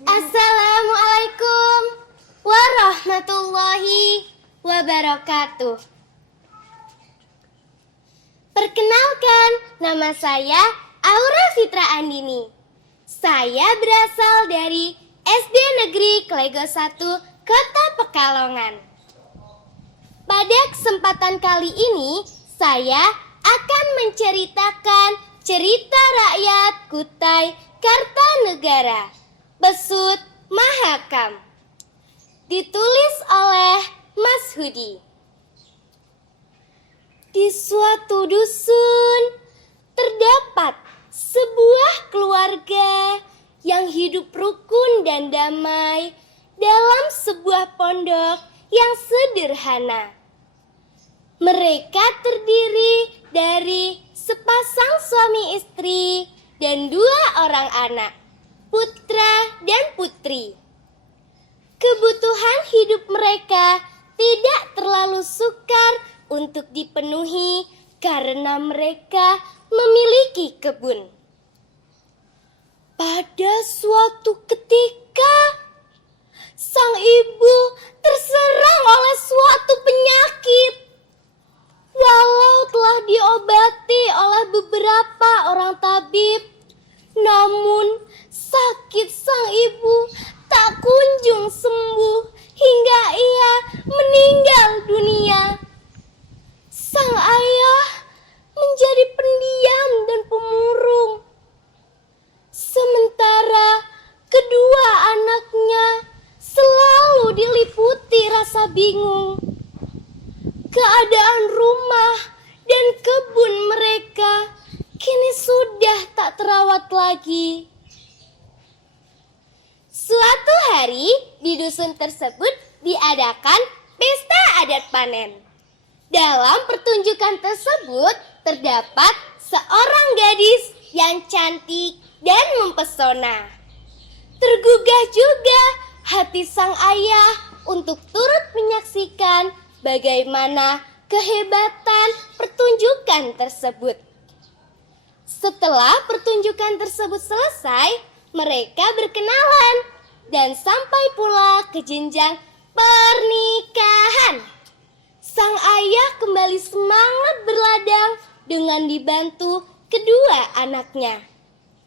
Assalamualaikum warahmatullahi wabarakatuh. Perkenalkan, nama saya Aura Fitra Andini. Saya berasal dari SD Negeri Klego 1, Kota Pekalongan. Pada kesempatan kali ini, saya akan menceritakan cerita rakyat Kutai Kartanegara, Besut Mahakam, ditulis oleh Mas Hudi. Di suatu dusun terdapat sebuah keluarga yang hidup rukun dan damai dalam sebuah pondok yang sederhana. Mereka terdiri dari sepasang suami istri dan 2 orang anak, putra dan putri. Kebutuhan hidup mereka tidak terlalu sukar untuk dipenuhi karena mereka memiliki kebun. Pada suatu ketika, sang ibu terserang oleh suatu penyakit. Walau telah diobati oleh beberapa orang tabib, namun sakit sang ibu tak kunjung sembuh hingga ia meninggal dunia. Sang ayah menjadi pendiam dan pemurung. Sementara kedua anaknya selalu diliputi rasa bingung. Keadaan rumah dan kebun mereka kini sudah tak terawat lagi. Suatu hari di dusun tersebut diadakan pesta adat panen. Dalam pertunjukan tersebut terdapat seorang gadis yang cantik dan mempesona. Tergugah juga hati sang ayah untuk turut menyaksikan bagaimana kehebatan pertunjukan tersebut. Setelah pertunjukan tersebut selesai, mereka berkenalan dan sampai pula ke jenjang pernikahan. Sang ayah kembali semangat berladang dengan dibantu kedua anaknya.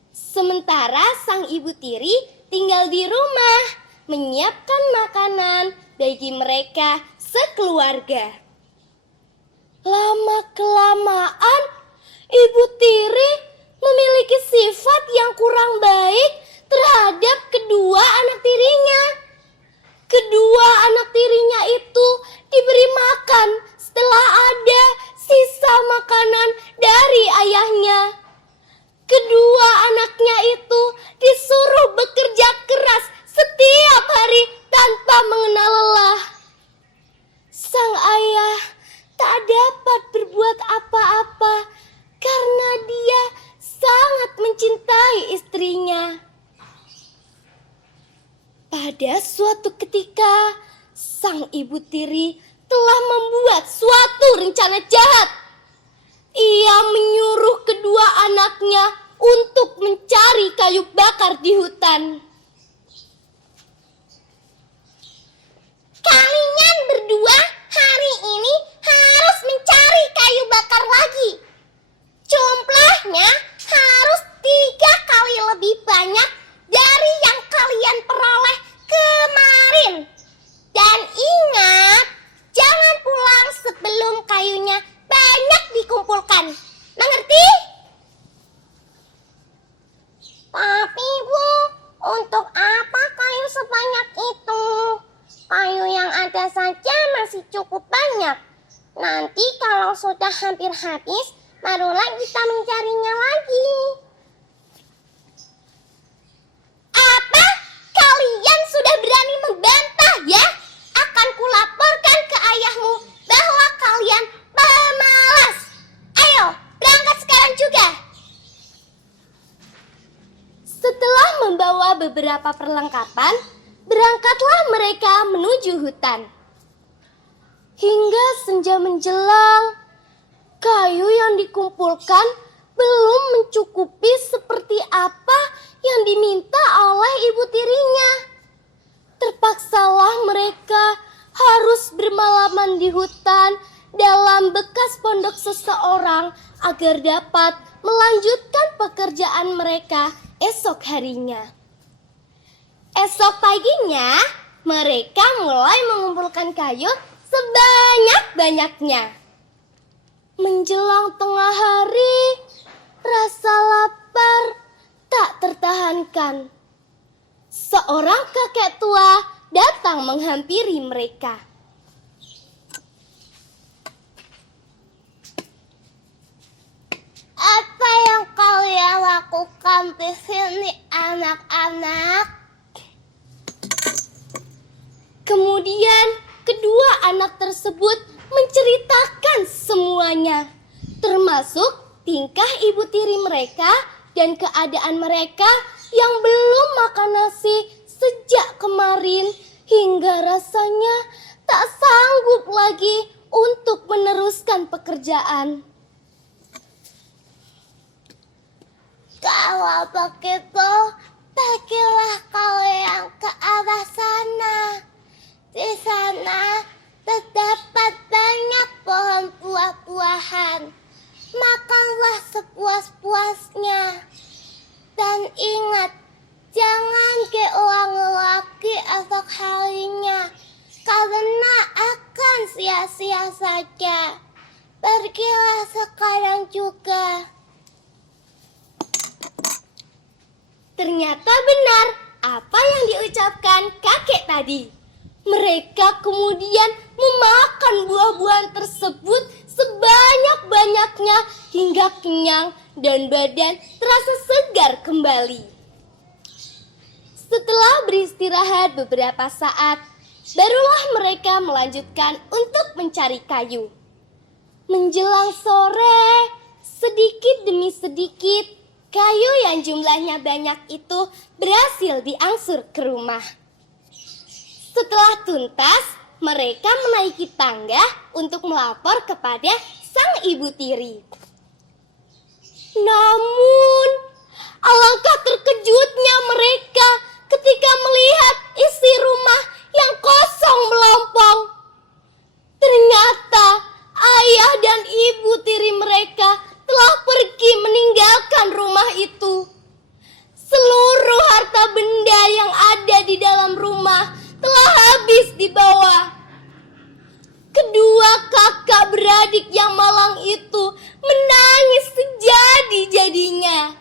Sementara sang ibu tiri tinggal di rumah, menyiapkan makanan bagi mereka sekeluarga. Lama-kelamaan, ibu tiri memiliki sifat yang kurang baik terhadap kedua anak tirinya. Kedua anak tirinya itu diberi makan setelah ada sisa makanan dari ayahnya. Kedua anaknya itu disuruh bekerja keras setiap hari tanpa mengenal lelah. Sang ayah tak dapat berbuat apa-apa karena dia sangat mencintai istrinya. Pada suatu ketika, sang ibu tiri telah membuat suatu rencana jahat. Ia menyuruh kedua anaknya untuk mencari kayu bakar di hutan. Kalian berdua hari ini harus mencari kayu bakar lagi. Jumlahnya harus 3 kali lebih banyak dari yang kalian peroleh kemarin. Dan ingat, jangan pulang sebelum kayunya banyak dikumpulkan. Mengerti? Tapi Bu, untuk apa kayu sebanyak itu? Kayu yang ada saja masih cukup banyak. Nanti kalau sudah hampir habis, barulah kita mencarinya lagi. Apa? Kalian sudah berani membantah ya? Akan kulaporkan ke ayahmu bahwa kalian pemalas. Ayo, berangkat sekarang juga. Setelah membawa beberapa perlengkapan, berangkatlah mereka menuju hutan. Hingga senja menjelang, kayu yang dikumpulkan belum mencukupi seperti apa yang diminta oleh ibu tirinya. Terpaksalah mereka harus bermalaman di hutan dalam bekas pondok seseorang agar dapat melanjutkan pekerjaan mereka esok harinya. Esok paginya, mereka mulai mengumpulkan kayu sebanyak-banyaknya. Menjelang tengah hari, rasa lapar tak tertahankan. Seorang kakek tua datang menghampiri mereka. Apa yang kalian lakukan di sini, anak-anak? Kemudian kedua anak tersebut menceritakan semuanya, termasuk tingkah ibu tiri mereka dan keadaan mereka yang belum makan nasi sejak kemarin, hingga rasanya tak sanggup lagi untuk meneruskan pekerjaan. Kalau begitu, pergilah kalian ke arah sana. Di sana terdapat banyak pohon buah-buahan. Makanlah sepuas-puasnya. Dan ingat, jangan keulang lagi esok harinya, karena akan sia-sia saja. Pergilah sekarang juga. Ternyata benar apa yang diucapkan kakek tadi. Mereka kemudian memakan buah-buahan tersebut sebanyak-banyaknya hingga kenyang dan badan terasa segar kembali. Setelah beristirahat beberapa saat, barulah mereka melanjutkan untuk mencari kayu. Menjelang sore, sedikit demi sedikit, kayu yang jumlahnya banyak itu berhasil diangsur ke rumah. Setelah tuntas, mereka menaiki tangga untuk melapor kepada sang ibu tiri. Namun, alangkah terkejutnya mereka ketika melihat isi rumah yang kosong melompong. Ternyata ayah dan ibu tiri mereka telah pergi meninggalkan rumah itu. Seluruh harta benda yang ada di dalam rumah telah habis dibawa. Kedua kakak beradik yang malang itu menangis sejadi-jadinya.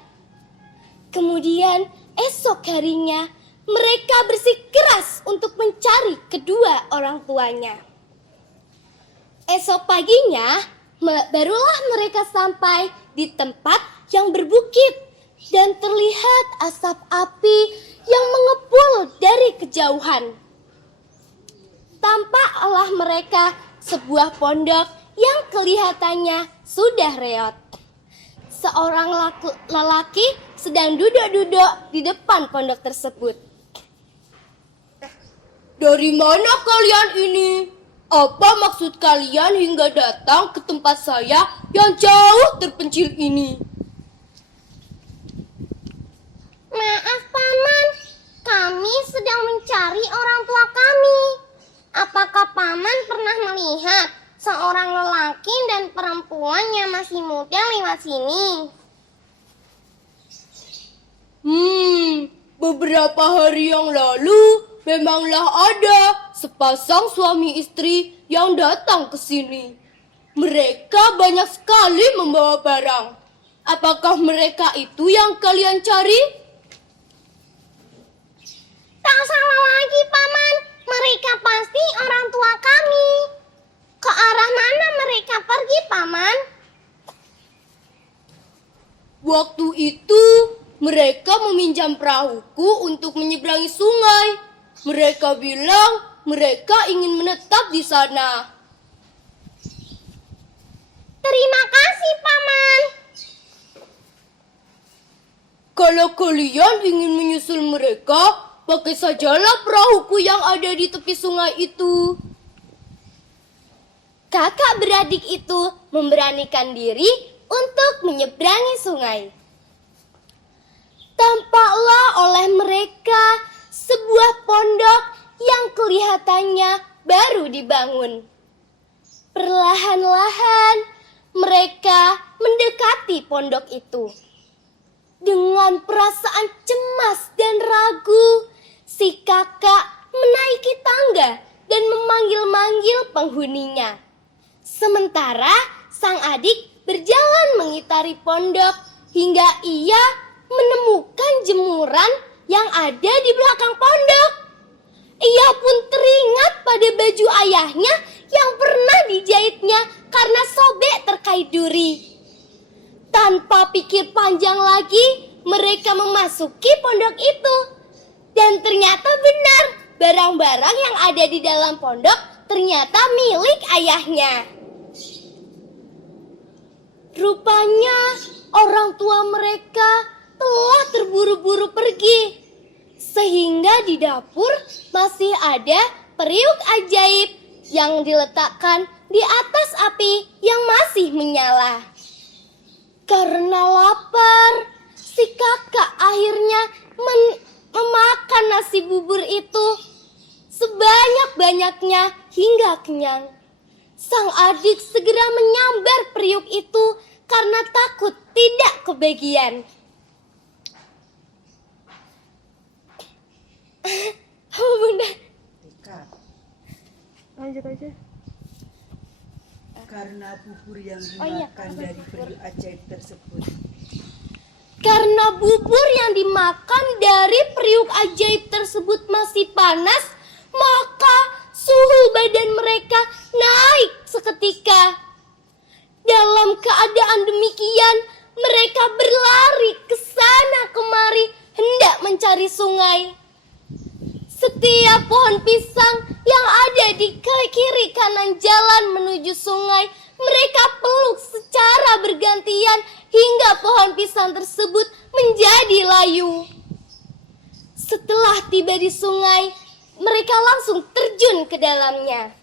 Kemudian esok harinya mereka bersikeras untuk mencari kedua orang tuanya. Esok paginya barulah mereka sampai di tempat yang berbukit dan terlihat asap api yang mengepul dari kejauhan. Tampaklah mereka sebuah pondok yang kelihatannya sudah reot. Seorang lelaki sedang duduk-duduk di depan pondok tersebut. Dari mana kalian ini? Apa maksud kalian hingga datang ke tempat saya yang jauh terpencil ini? Maaf, Paman. Kami sedang mencari orang tua kami. Apakah Paman pernah melihat seorang lelaki dan perempuan yang masih muda lewat sini? Beberapa hari yang lalu memanglah ada sepasang suami istri yang datang ke sini. Mereka banyak sekali membawa barang. Apakah mereka itu yang kalian cari? Tak salah lagi, Paman. Mereka pasti orang tua kami. Ke arah mana mereka pergi, Paman? Waktu itu, mereka meminjam perahuku untuk menyeberangi sungai. Mereka bilang mereka ingin menetap di sana. Terima kasih, Paman. Kalau kalian ingin menyusul mereka, pakai sajalah perahuku yang ada di tepi sungai itu. Kakak beradik itu memberanikan diri untuk menyeberangi sungai. tampaklah oleh mereka sebuah pondok yang kelihatannya baru dibangun. Perlahan-lahan mereka mendekati pondok itu. Dengan perasaan cemas dan ragu, si kakak menaiki tangga dan memanggil-manggil penghuninya. Sementara sang adik berjalan mengitari pondok hingga ia menemukan jemuran yang ada di belakang pondok. Ia pun teringat pada baju ayahnya yang pernah dijahitnya karena sobek terkait duri. Tanpa pikir panjang lagi, mereka memasuki pondok itu. Dan ternyata benar, barang-barang yang ada di dalam pondok ternyata milik ayahnya. Rupanya orang tua mereka telah terburu-buru pergi. Sehingga di dapur masih ada periuk ajaib yang diletakkan di atas api yang masih menyala. Karena lapar, si kakak akhirnya memakan nasi bubur itu sebanyak-banyaknya hingga kenyang. Sang adik segera menyambar periuk itu karena takut tidak kebagian. Oh bunda. Kak, Lanjut aja. karena bubur yang dimakan dari periuk ajaib tersebut. Karena bubur yang dimakan dari periuk ajaib tersebut masih panas, maka suhu badan mereka naik seketika. Dalam keadaan demikian, mereka berlari ke sana kemari hendak mencari sungai. Setiap pohon pisang yang ada di kiri kanan jalan menuju sungai, mereka peluk secara bergantian hingga pohon pisang tersebut menjadi layu. Setelah tiba di sungai, mereka langsung terjun ke dalamnya.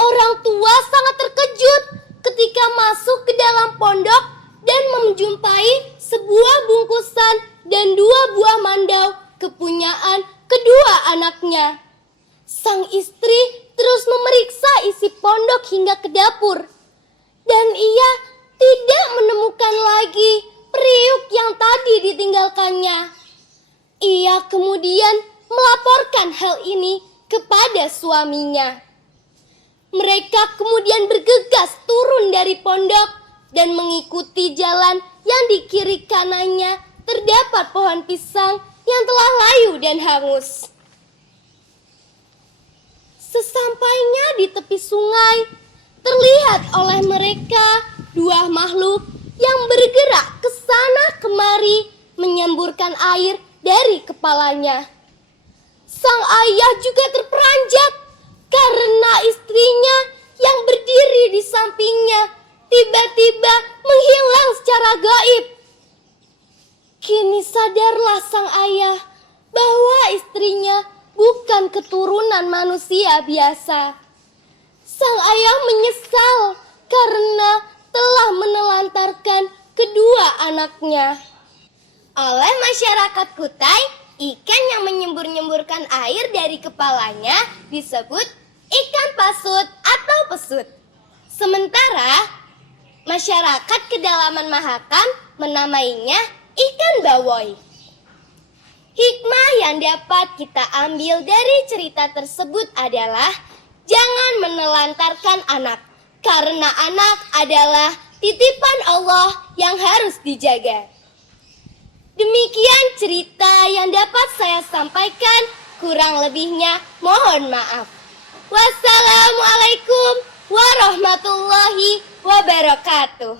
Orang tua sangat terkejut ketika masuk ke dalam pondok dan menjumpai sebuah bungkusan dan 2 buah mandau kepunyaan kedua anaknya. Sang istri terus memeriksa isi pondok hingga ke dapur, dan ia tidak menemukan lagi periuk yang tadi ditinggalkannya. Ia kemudian melaporkan hal ini kepada suaminya. Mereka kemudian bergegas turun dari pondok dan mengikuti jalan yang di kiri kanannya terdapat pohon pisang yang telah layu dan hangus. Sesampainya di tepi sungai, terlihat oleh mereka 2 makhluk yang bergerak ke sana kemari menyemburkan air dari kepalanya. Sang ayah juga terperanjat karena istrinya yang berdiri di sampingnya tiba-tiba menghilang secara gaib. Kini sadarlah sang ayah bahwa istrinya bukan keturunan manusia biasa. Sang ayah menyesal karena telah menelantarkan kedua anaknya. Oleh masyarakat Kutai, ikan yang menyembur-nyemburkan air dari kepalanya disebut ikan pasut atau pesut. Sementara masyarakat kedalaman Mahakam menamainya ikan bawoy. Hikmah yang dapat kita ambil dari cerita tersebut adalah jangan menelantarkan anak, karena anak adalah titipan Allah yang harus dijaga. Demikian cerita yang dapat saya sampaikan, kurang lebihnya mohon maaf. Wassalamualaikum warahmatullahi wabarakatuh.